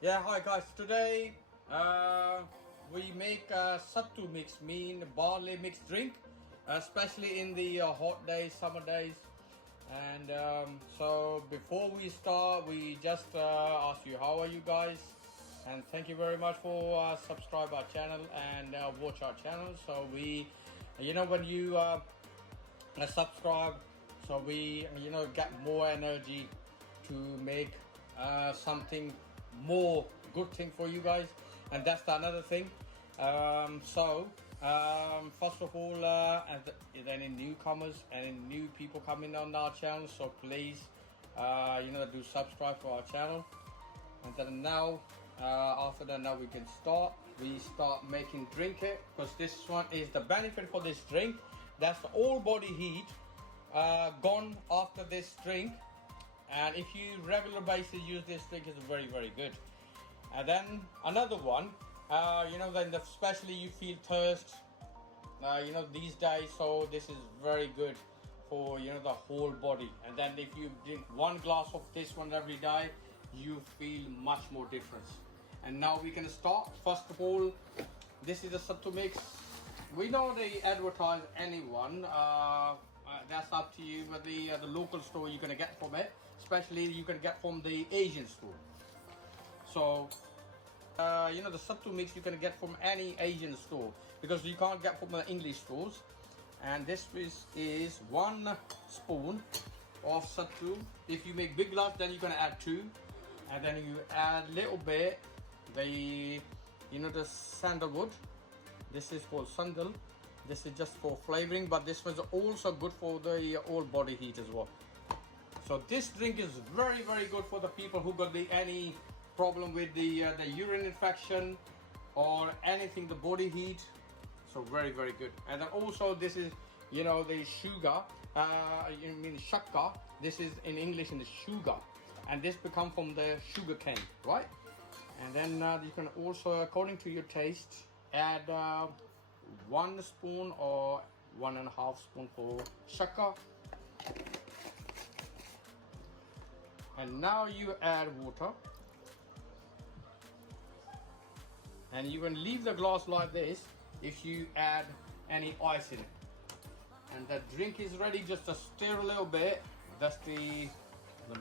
Yeah, hi guys. Today we make a sattu mix, mean barley mix drink, especially in the hot days, summer days. And so before we start, we just ask you how are you guys, and thank you very much for subscribe our channel and watch our channel. So we, when you subscribe, so we get more energy to make something more good thing for you guys, and that's the another thing. First of all, if any newcomers and any new people coming on our channel, so please do subscribe to our channel. And then now after that, now we can start making drink it, because this one is the benefit for this drink. That's the all body heat gone after this drink. And if you regular basis use this drink, is very good. And then another one, then especially you feel thirst, these days, so this is very good for the whole body. And then if you drink one glass of this one every day, you feel much more difference. And now we can start. First of all, this is a sattu mix. We know they advertise anyone. That's up to you. But the local store you're gonna get from it, especially you can get from the Asian store. So the sattu mix you can get from any Asian store, because you can't get from the English stores. And this is 1 spoon of sattu. If you make big glass, then you're gonna add 2, and then you add little bit the sandalwood. This is called sandal. This is just for flavoring, but this was also good for the all body heat as well. So this drink is very good for the people who got any problem with the urine infection or anything, the body heat. So very good. And then also this is the sugar, shakka. This is in English in the sugar, and this become from the sugar cane, right? And then you can also, according to your taste, add 1 spoon or 1.5 spoon for shakka. And now you add water, and you can leave the glass like this if you add any ice in it. And the drink is ready. Just to stir a little bit. That's the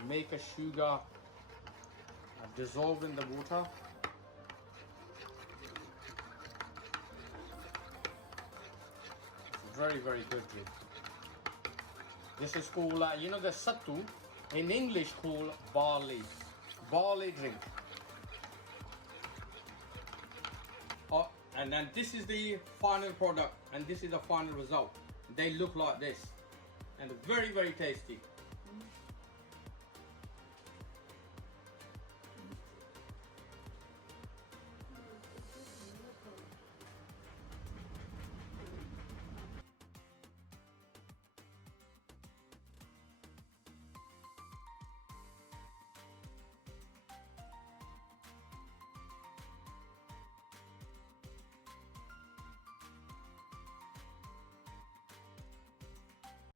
maker sugar dissolved in the water. Very good drink. This is called the sattu in English called barley drink. Oh, and then this is the final product, and this is the final result. They look like this, and very tasty.